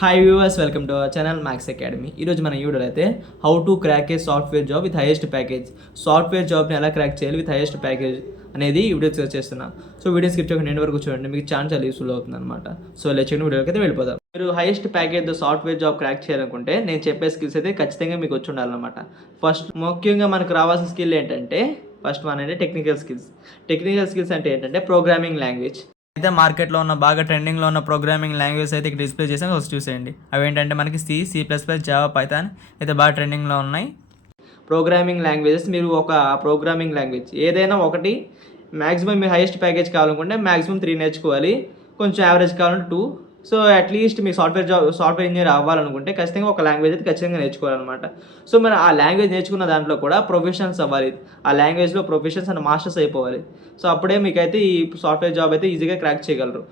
Hi viewers, welcome to our channel Max Academy. ఈరోజు మన వీడియోలో అయితే how to crack a software job with highest package, software జాబ్ని ఎలా క్రాక్ చేయాలి విత్ హైయెస్ట్ ప్యాకేజ్ అనేది ఈ వీడియో చేస్తున్నాను. సో వీడియో స్కిప్ చేయకుండా ఎండ్ వరకు చూడండి, మీకు ఛాన్స్ చాలా యూస్ఫుల్ అవుతుంది అనమాట. సో లేచిన వీడియోకి అయితే వెళ్ళిపోదాం. మీరు highest package software job crack చేయాలనుకుంటే నేను చెప్పే స్కిల్స్ అయితే ఖచ్చితంగా మీకు వచ్చి ఉండాలన్నమాట. ఫస్ట్ ముఖ్యంగా మనకు రావాల్సిన స్కిల్ ఏంటంటే ఫస్ట్ వన్ అంటే టెక్నికల్ స్కిల్స్. టెక్నికల్ స్కిల్స్ అంటే ఏంటంటే ప్రోగ్రామింగ్ లాంగ్వేజ్. అయితే మార్కెట్లో ఉన్న బాగా ట్రెండింగ్లో ఉన్న ప్రోగ్రామింగ్ లాంగ్వేజ్ అయితే ఇక్కడ డిస్ప్లే చేసాను, ఫస్ట్ చూసేయండి. అవి ఏంటంటే మనకి C++, జావా, పైథాన్ అయితే బాగా ట్రెండింగ్లో ఉన్నాయి. ప్రోగ్రామింగ్ లాంగ్వేజెస్, మీరు ఒక ప్రోగ్రామింగ్ లాంగ్వేజ్ ఏదైనా ఒకటి మ్యాక్సిమం మీరు హైయెస్ట్ ప్యాకేజ్ కావాలనుకుంటే మ్యాక్సిమం 3 నేర్చుకోవాలి, కొంచెం యావరేజ్ కావాలంటే 2. సో అట్లీస్ట్ మీ సాఫ్ట్వేర్ ఇంజనీర్ అవ్వాలనుకుంటే ఖచ్చితంగా ఒక లాంగ్వేజ్ అయితే ఖచ్చితంగా నేర్చుకోవాలన్నమాట. సో మరి ఆ లాంగ్వేజ్ నేర్చుకున్న దాంట్లో కూడా ప్రొఫెషనల్స్ అవ్వాలి, ఆ లాంగ్వేజ్లో ప్రొఫెషన్స్ అండ్ మాస్టర్స్ అయిపోవాలి. సో అప్పుడే మీకైతే ఈ సాఫ్ట్వేర్ జాబ్ అయితే ఈజీగా క్రాక్ చేయగలరు.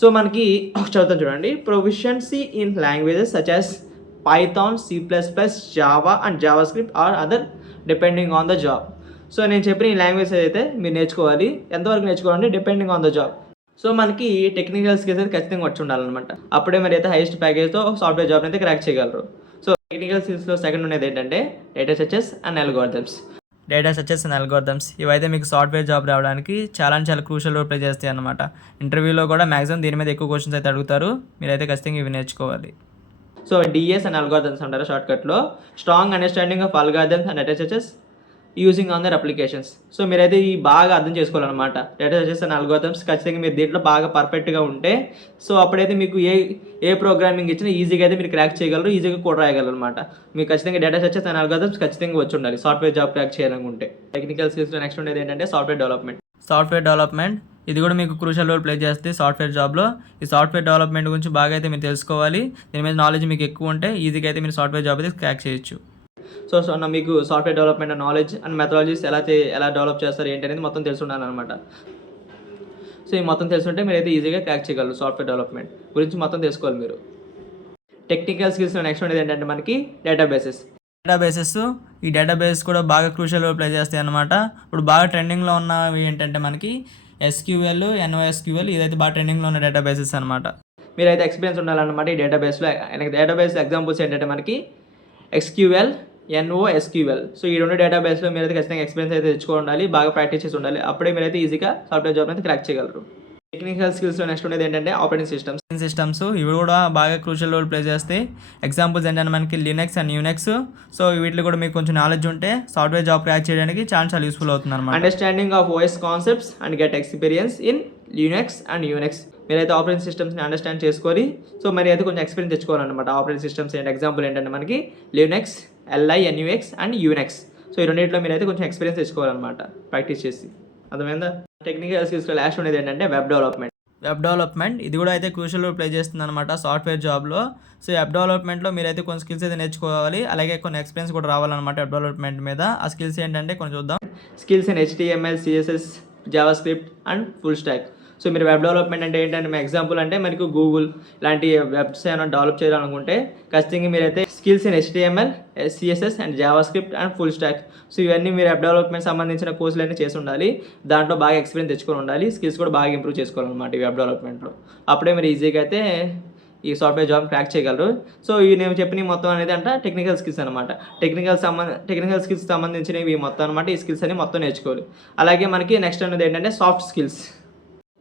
సో మనకి చదువుతాం చూడండి, proficiency in languages such as Python, C++, Java and Java script or other depending on the job. So నేను చెప్పిన ఈ లాంగ్వేజ్ అయితే మీరు నేర్చుకోవాలి. ఎంతవరకు నేర్చుకోవాలంటే depending on the job. So మనకి టెక్నికల్ స్కిల్స్ అయితే ఖచ్చితంగా వచ్చి ఉండాలన్నమాట. అప్పుడే మరి అయితే హైయెస్ట్ ప్యాకేజ్తో సాఫ్ట్వేర్ జాబ్ని అయితే క్రాక్ చేయగలరు. సో టెక్నికల్ స్కిల్స్లో సెకండ్ ఉండేది ఏంటంటే data structures and algorithms. Data structures and algorithms ఇవైతే మీకు సాఫ్ట్వేర్ జాబ్ రావడానికి చాలా క్రూషియల్ రోల్ ప్లే చేస్తాయి అన్నమాట. ఇంటర్వ్యూలో కూడా మ్యాక్సిమం దీని మీద ఎక్కువ క్వశ్చన్స్ అయితే అడుగుతారు, మీరైతే ఖచ్చితంగా ఇవి నేర్చుకోవాలి. సో డిఎస్ అండ్ అల్గోరిథమ్స్ అంటారు షార్ట్కట్లో. Strong understanding of algorithms and data structures using on their applications. So మీరైతే ఈ బాగా అర్థం చేసుకోవాలన్నమాట. డేటా స్ట్రక్చర్స్ అండ్ అల్గోరిథమ్స్ ఖచ్చితంగా మీరు దీంట్లో బాగా పర్ఫెక్ట్గా ఉంటే సో అప్పుడైతే మీకు ఏ ప్రోగ్రామింగ్ ఇచ్చినా ఈజీగా అయితే మీరు క్రాక్ చేయగలరు, ఈజీగా కూడా రాయగలరు అనమాట. మీకు ఖచ్చితంగా డేటా స్ట్రక్చర్స్ అండ్ అల్గోరిథమ్స్ ఖచ్చితంగా వచ్చి ఉండాలి సాఫ్ట్వేర్ జాబ్ క్రాక్ చేయాలనుకుంటే. టెక్నికల్ స్కిల్స్లో నెక్స్ట్ ఉండేది ఏంటంటే సాఫ్ట్వేర్ డెవలప్మెంట్. ఇది కూడా మీకు క్రూషియల్ రోల్ ప్లే చేస్తే సాఫ్ట్వేర్ జాబ్లో. ఈ సాఫ్ట్వేర్ డెవలప్మెంట్ గురించి బాగా అయితే మీరు తెలుసుకోవాలి. దీని మీద నాలెడ్జ్ మీకు ఎక్కువ ఉంటే ఈజీగా అయితే మీరు సాఫ్ట్వేర్ జాబ్ అయితే క్రాక్ చేయొచ్చు. సో మీకు software development knowledge and methodologies ఎలా డెవలప్ చేస్తారు ఏంటి అనేది మొత్తం తెలిసి ఉండాలన్నమాట. సో ఈ మొత్తం తెలుసుంటే మీరైతే ఈజీగా క్రాక్ చేయగలరు. సాఫ్ట్వేర్ డెవలప్మెంట్ గురించి మొత్తం తెలుసుకోవాలి మీరు. టెక్నికల్ స్కిల్స్లో నెక్స్ట్ ఉండేది ఏంటంటే మనకి డేటాబేసెస్. ఈ డేటాబేస్ కూడా బాగా క్రూషియల్ రోల్ ప్లే చేస్తాయి అన్నమాట. ఇప్పుడు బాగా ట్రెండింగ్లో ఉన్నవి ఏంటంటే మనకి SQL, NoSQL ఇదైతే బాగా ట్రెండింగ్లో ఉన్న డేటాబేసెస్ అనమాట. మీరైతే ఎక్స్పీరియన్స్ ఉండాలన్నమాట ఈ డేటాబేస్లో. డేటాబేస్ ఎగ్జాంపుల్స్ ఏంటంటే మనకి SQL, NoSQL. సో ఈ రెండు డేటాబేస్లో మీరైతే ఖచ్చితంగా ఎక్స్పీరియన్స్ అయితే తెచ్చుకో ఉండాలి, బాగా ప్రాక్టీస్ చేసి ఉండాలి. అప్పుడే మీరైతే ఈజీగా సాఫ్ట్వేర్ జాబ్ అయితే క్రాక్ చేయగలరు. టెక్నికల్ స్కిల్స్లో నెక్స్ట్ ఉండేది ఏంటంటే ఆపరేటింగ్ సిస్టమ్స్. ఇవి కూడా బాగా క్రూషియల్ రోల్ ప్లే చేస్తాయి. ఎగ్జాంపుల్స్ ఏంటంటే మనకి లినక్స్ అండ్ యూనెక్స్. సో వీటిలో కూడా మీకు కొంచెం నాలెడ్జ్ ఉంటే సాఫ్ట్వేర్ జాబ్ క్రాక్ చేయడానికి చాలా యూస్ఫుల్ అవుతుంది అనమాట. Understanding of OS concepts and get experience in Linux and Unix. మీరైతే ఆపరేటింగ్ సిస్టమ్స్ని అండర్స్టాండ్ చేసుకొని సో మరి అయితే కొంచెం ఎక్స్పీరియన్స్ తెచ్చుకోవాలన్నమాట. ఆపరేటింగ్ సిస్టమ్స్ ఏంటి ఎగ్జాంపుల్ ఏంటంటే మనకి Linux, LINUX and Unix. So ఈ రెండింటిలో మీరైతే కొంచెం ఎక్స్పీరియన్స్ తెచ్చుకోవాలన్నమాట ప్రాక్టీస్ చేసి. అర్థమైందా? టెక్నికల్ స్కిల్స్లో లాస్ట్ ఉండేది ఏంటంటే వెబ్ డెవలప్మెంట్. ఇది కూడా అయితే క్రూషియల్ రోల్ ప్లే చేస్తుంది అనమాట సాఫ్ట్వేర్ జాబ్లో. సో వెబ్ డెవలప్మెంట్లో మీరైతే కొన్ని స్కిల్స్ అయితే నేర్చుకోవాలి, అలాగే కొన్ని ఎక్స్పీరియన్స్ కూడా రావాలన్నమాట వెబ్ డెవలప్మెంట్ మీద. ఆ స్కిల్స్ ఏంటంటే కొంచెం చూద్దాం. Skills in HTML, CSS, Java script and full stock. So మీరు వెబ్ డెవలప్మెంట్ అంటే ఏంటంటే మీ ఎగ్జాంపుల్ అంటే మనకు గూగుల్ ఇలాంటి వెబ్సైట్ ఏమైనా డెవలప్ చేయాలనుకుంటే ఖచ్చితంగా మీరైతే skills in HTML, CSS and Java script and full stock. So ఇవన్నీ మీరు వెబ్ డెవలప్మెంట్ సంబంధించిన కోర్సులు అన్నీ చేసి ఉండాలి, దాంట్లో బాగా ఎక్స్పీరియన్స్ తెచ్చుకొని ఉండాలి, స్కిల్స్ కూడా బాగా ఇంప్రూవ్ చేసుకోవాలన్నమాట ఈ వెబ్ డెవలప్మెంట్లో. అప్పుడే మీరు ఈజీగా అయితే ఈ సాఫ్ట్వేర్ జాబ్ క్రాక్ చేయగలరు. సో ఇవి నేను చెప్పిన మొత్తం అనేది అంటే టెక్నికల్ స్కిల్స్ అనమాట. టెక్నికల్ స్కిల్స్ సంబంధించినవి మొత్తం అనమాట. ఈ స్కిల్స్ అన్ని మొత్తం నేర్చుకోవాలి. అలాగే మనకి నెక్స్ట్ అనేది ఏంటంటే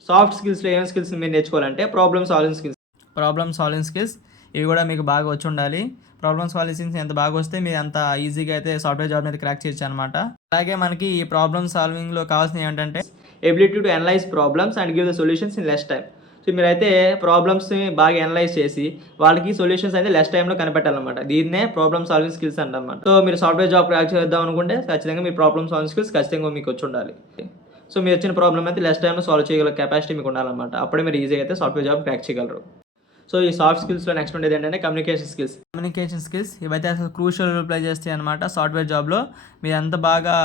సాఫ్ట్ స్కిల్స్లో ఏం స్కిల్స్ మీరు నేర్చుకోవాలంటే ప్రాబ్లమ్ సాల్వింగ్ స్కిల్స్. ఇవి కూడా మీకు బాగా వచ్చి ఉండాలి. ప్రాబ్లమ్ సాల్వింగ్ స్కిల్స్ ఎంత బాగా వస్తే మీరు అంత ఈజీగా అయితే సాఫ్ట్వేర్ జాబ్ అనేది క్రాక్ చేయొచ్చు అనమాట. అలాగే మనకి ఈ ప్రాబ్లమ్ సాల్వింగ్లో కావాల్సినవి ఏంటంటే ability to analyse problems and give the solutions in less time. So మీరైతే ప్రాబ్లమ్స్ని బాగా అనలైజ్ చేసి వాళ్ళకి సొల్యూషన్స్ అయితే లెస్ టైంలో కనిపెట్టాలన్నమాట. దీన్నే ప్రాబ్లమ్ సాల్వింగ్ స్కిల్స్ అంటన్నమాట. సో మీరు సాఫ్ట్వేర్ జాబ్ క్రాక్ చేద్దాం అనుకుంటే ఖచ్చితంగా మీ ప్రాబ్లమ్ సాల్వింగ్ స్కిల్స్ ఖచ్చితంగా మీకు వచ్చి ఉండాలి. సో మీరు వచ్చిన ప్రాబ్లమ్ అయితే లెస్ టైంలో సాల్వ్ చేయగల కెపాసిటీ మీకు ఉండాలన్నమాట. అప్పుడే మీరు ఈజీగా అయితే సాఫ్ట్వేర్ జాబ్ క్రాక్ చేయగలరు. సో ఈ సాఫ్ట్ స్కిల్స్లో నెక్స్ట్ ఉండేది ఏంటంటే కమ్యూనికేషన్ స్కిల్స్. ఇవైతే అసలు క్రూషియల్ రోల్ ప్లే చేస్తాయి అనమాట సాఫ్ట్వేర్ జాబ్లో. మీరు ఎంత బాగా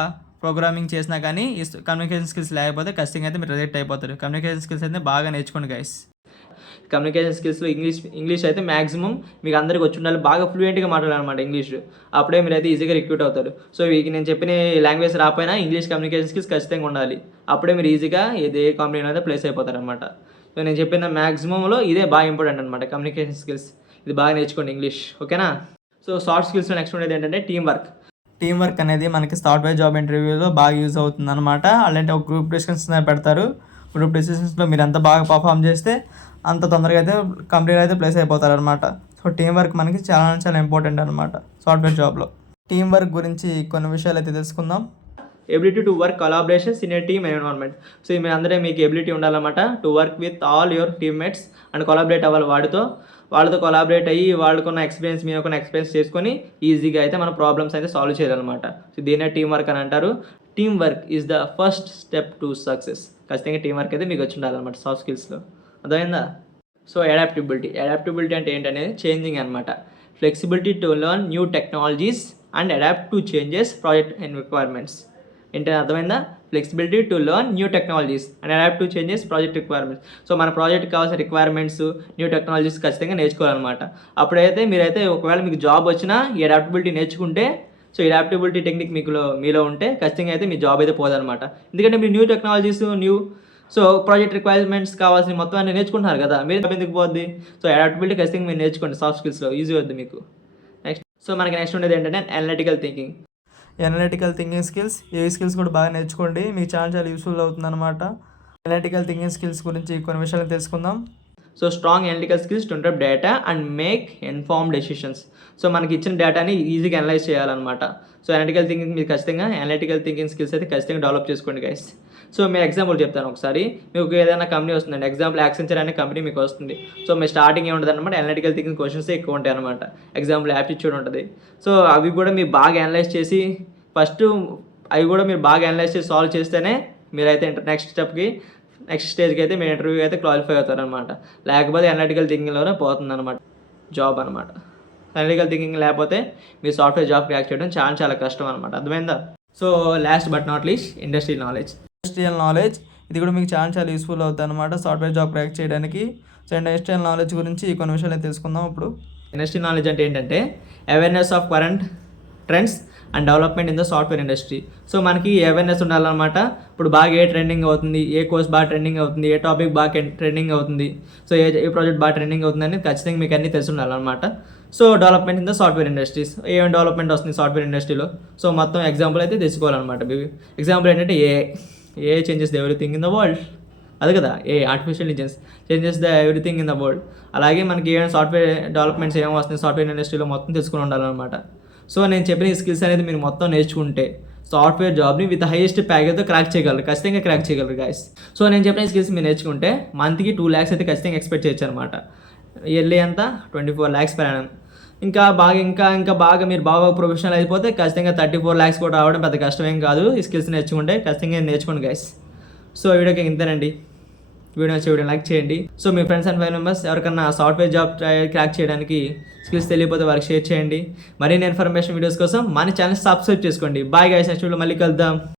ప్రోగ్రామింగ్ చేసినా కానీ ఈ కమ్యూనికేషన్ స్కిల్స్ లేకపోతే ఖచ్చితంగా అయితే మీరు రిజెక్ట్ అయిపోతారు. కమ్యూనికేషన్ స్కిల్స్ అయితే బాగా నేర్చుకోండి గైస్. కమ్యూనికేషన్ స్కిల్స్లో ఇంగ్లీష్ అయితే మ్యాక్సిమం మీకు అందరికి వచ్చి ఉండాలి, బాగా ఫ్లూయెంట్గా మాట్లాడాలన్నమాట ఇంగ్లీష్. అప్పుడే మీరు అయితే ఈజీగా రిక్రూట్ అవుతారు. సో నేను చెప్పిన లాంగ్వేజ్ రాకపోయినా ఇంగ్లీష్ కమ్యూనికేషన్ స్కిల్స్ ఖచ్చితంగా ఉండాలి. అప్పుడే మీరు ఈజీగా ఏ కంపెనీలో అయితే ప్లేస్ అయిపోతారనమాట. సో నేను చెప్పిన మ్యాక్సిమంలో ఇదే బాగా ఇంపార్టెంట్ అనమాట కమ్యూనికేషన్ స్కిల్స్. ఇది బాగా నేర్చుకోండి ఇంగ్లీష్, ఓకేనా. సో సాఫ్ట్ స్కిల్స్లో నెక్స్ట్ ఉండేది ఏంటంటే టీం వర్క్ అనేది మనకి సాఫ్ట్వేర్ జాబ్ ఇంటర్వ్యూలో బాగా యూజ్ అవుతుంది అనమాట. అలాంటి ఒక గ్రూప్ డిస్కషన్స్ పెడతారు. గ్రూప్ డిస్కషన్స్లో మీరు ఎంత బాగా పర్ఫామ్ చేస్తే అంత తొందరగా అయితే కంప్లీట్ అయితే ప్లేస్ అయిపోతారు అనమాట. సో టీం వర్క్ మనకి చాలా చాలా ఇంపార్టెంట్ అనమాట సాఫ్ట్వేర్ జాబ్లో. టీం వర్క్ గురించి కొన్ని విషయాలు అయితే తెలుసుకుందాం. Ability to work collaborations in a team environment. So మీ అందరే మీకు ఎబిలిటీ ఉండాలన్నమాట to work with all your teammates and collaborate అవ్వాలి వాళ్ళతో కొలాబరేట్ అయ్యి వాళ్ళకున్న ఎక్స్పీరియన్స్ మీకున్న ఎక్స్పీరియన్స్ చేసుకొని ఈజీగా అయితే మన ప్రాబ్లమ్స్ అయితే సాల్వ్ చేయాలన్నమాట. సో దీన్నే టీం వర్క్ అని అంటారు. Team work is the first step to success. ఖచ్చితంగా టీం వర్క్ అయితే మీకు వచ్చి ఉండాలన్నమాట సాఫ్ట్ స్కిల్స్లో, అర్థమైందా. సో అడాప్టబిలిటీ అంటే ఏంటనేది చేంజింగ్ అనమాట. Flexibility to learn new technologies and adapt to changes project and requirements. ఏంటంటే అర్థమైందా, flexibility to learn new technologies and adapt to changes project requirements. So మన ప్రాజెక్ట్కి కావాల్సిన రిక్వైర్మెంట్స్ న్యూ టెక్నాలజీస్ ఖచ్చితంగా నేర్చుకోవాలన్నమాట. అప్పుడైతే మీరైతే ఒకవేళ మీకు జాబ్ వచ్చినా ఈ అడాప్టబిలిటీ నేర్చుకుంటే, సో ఈ అడాప్టబిలిటీ టెక్నిక్ మీలో ఉంటే ఖచ్చితంగా అయితే మీ జాబ్ అయితే పోదన్నమాట. ఎందుకంటే మీరు new technologies so project requirements కావాల్సిన మొత్తం అన్ని నేర్చుకుంటున్నారు కదా, మీరు ఎందుకు పోద్ది. సో అడాప్టబిలిటీ ఖచ్చితంగా మీరు నేర్చుకోండి సాఫ్ట్ స్కిల్స్లో, ఈజీ అవుద్ది మీకు. నెక్స్ట్ ఉండేది ఏంటంటే అనలిటికల్ థింకింగ్ స్కిల్స్. ఈ స్కిల్స్ కూడా బాగా నేర్చుకోండి, మీకు చాలా చాలా యూస్ఫుల్ అవుతుంది అనమాట. అనలిటికల్ థింకింగ్ స్కిల్స్ గురించి కొన్ని విషయాలు తెలుసుకుందాం. So strong analytical skills to interpret data and make informed decisions. So మనకి ఇచ్చిన డేటాని ఈజీగా అనలైజ్ చేయాలన్నమాట. సో అనలిటికల్ థింకింగ్ స్కిల్స్ అయితే ఖచ్చితంగా డెవలప్ చేసుకోండి గైస్. సో మీ ఎగ్జాంపుల్ చెప్తాను ఒకసారి. మీకు ఏదైనా కంపెనీ వస్తుందండి, ఎగ్జాంపుల్ యాక్సెంచర్ అనే కంపెనీ మీకు వస్తుంది. సో మీ స్టార్టింగ్ ఏముంటుంది అనమాట, అనలిటికల్ థింకింగ్ క్వశ్చన్స్ ఎక్కువ ఉంటాయి అనమాట. ఎగ్జాంపుల్ యాప్టిట్యూడ్ ఉంటుంది. సో అవి కూడా మీరు బాగా అనలైజ్ చేసి సాల్వ్ చేస్తేనే మీరైతే నెక్స్ట్ స్టేజ్కి అయితే మీరు ఇంటర్వ్యూకి అయితే క్వాలిఫై అవుతారనమాట. లేకపోతే అనలిటికల్ థింకింగ్లోనే పోతుంది అనమాట జాబ్ అనమాట. అనలిటికల్ థింకింగ్ లేకపోతే మీ సాఫ్ట్వేర్ జాబ్ క్రాక్ చేయడం చాలా చాలా కష్టం అనమాట, అర్థమైందా. So last but not least industrial knowledge ఇది కూడా మీకు చాలా చాలా యూస్ఫుల్ అవుతుంది అనమాట సాఫ్ట్వేర్ జాబ్ క్రాక్ చేయడానికి. సో ఇండస్ట్రియల్ నాలెడ్జ్ గురించి కొన్ని విషయాలు అయితే తెలుసుకుందాం ఇప్పుడు. ఇండస్ట్రియల్ నాలెడ్జ్ అంటే ఏంటంటే awareness of current trends and development in the software industry. So మనకి అవేర్నెస్ ఉండాలన్నమాట. ఇప్పుడు బాగా ఏ ట్రెండింగ్ అవుతుంది, ఏ కోర్స్ బాగా ట్రెండింగ్ అవుతుంది, ఏ టాపిక్ బాగా ట్రెండింగ్ అవుతుంది, సో ఏ ప్రాజెక్ట్ బాగా ట్రెండింగ్ అవుతుంది అని ఖచ్చితంగా మీకు అన్నీ తెలిసి ఉండాలన్నమాట. So development in the software industries, ఏం డెవలప్మెంట్ వస్తుంది సాఫ్ట్వేర్ ఇండస్ట్రీలో, సో మొత్తం ఎగ్జాంపుల్ అయితే తెచ్చుకోవాలన్నమాట. ఎగ్జాంపుల్ ఏంటంటే AI changes the everything in the world, అది కదా artificial intelligence changes the everything in the world. అలాగే మనకి ఏమైనా సాఫ్ట్వేర్ డెవలప్మెంట్స్ ఏమో వస్తుంది సాఫ్ట్వేర్ ఇండస్ట్రీలో మొత్తం తెలుసుకుని ఉండాలన్నమాట. సో నేను చెప్పిన ఈ స్కిల్స్ అనేది మీరు మొత్తం నేర్చుకుంటే సాఫ్ట్వేర్ జాబ్ని విత్ హైయెస్ట్ ప్యాకేజ్తో ఖచ్చితంగా క్రాక్ చేయగలరు గాయస్. సో నేను చెప్పిన ఈ స్కిల్స్ మీరు నేర్చుకుంటే మంత్కి 2 lakhs అయితే ఖచ్చితంగా ఎక్స్పెక్ట్ చేయొచ్చు అనమాట. ఇయర్లీ అంతా 24 lakhs per annum. ఇంకా బాగా మీరు బాగా ప్రొఫెషనల్ అయిపోతే ఖచ్చితంగా 34 lakhs కూడా రావడం పెద్ద కష్టమేం కాదు. ఈ స్కిల్స్ నేర్చుకుంటే ఖచ్చితంగా నేర్చుకోండి గైస్. సో వీడియోకి ఇంతేనండి. వీడియో లైక్ చేయండి. So me friends and 5 members ఎవరికన్నా సాఫ్ట్వేర్ జాబ్ క్రాక్ చేయడానికి స్కిల్స్ తెలియకపోతే వారికి షేర్ చేయండి. మరిన్ని ఇన్ఫర్మేషన్ వీడియోస్ కోసం మన ఛానల్ సబ్స్క్రైబ్ చేసుకోండి. బాయ్ గైస్, నెక్స్ట్ వీడియో మళ్ళీ కలుద్దాం.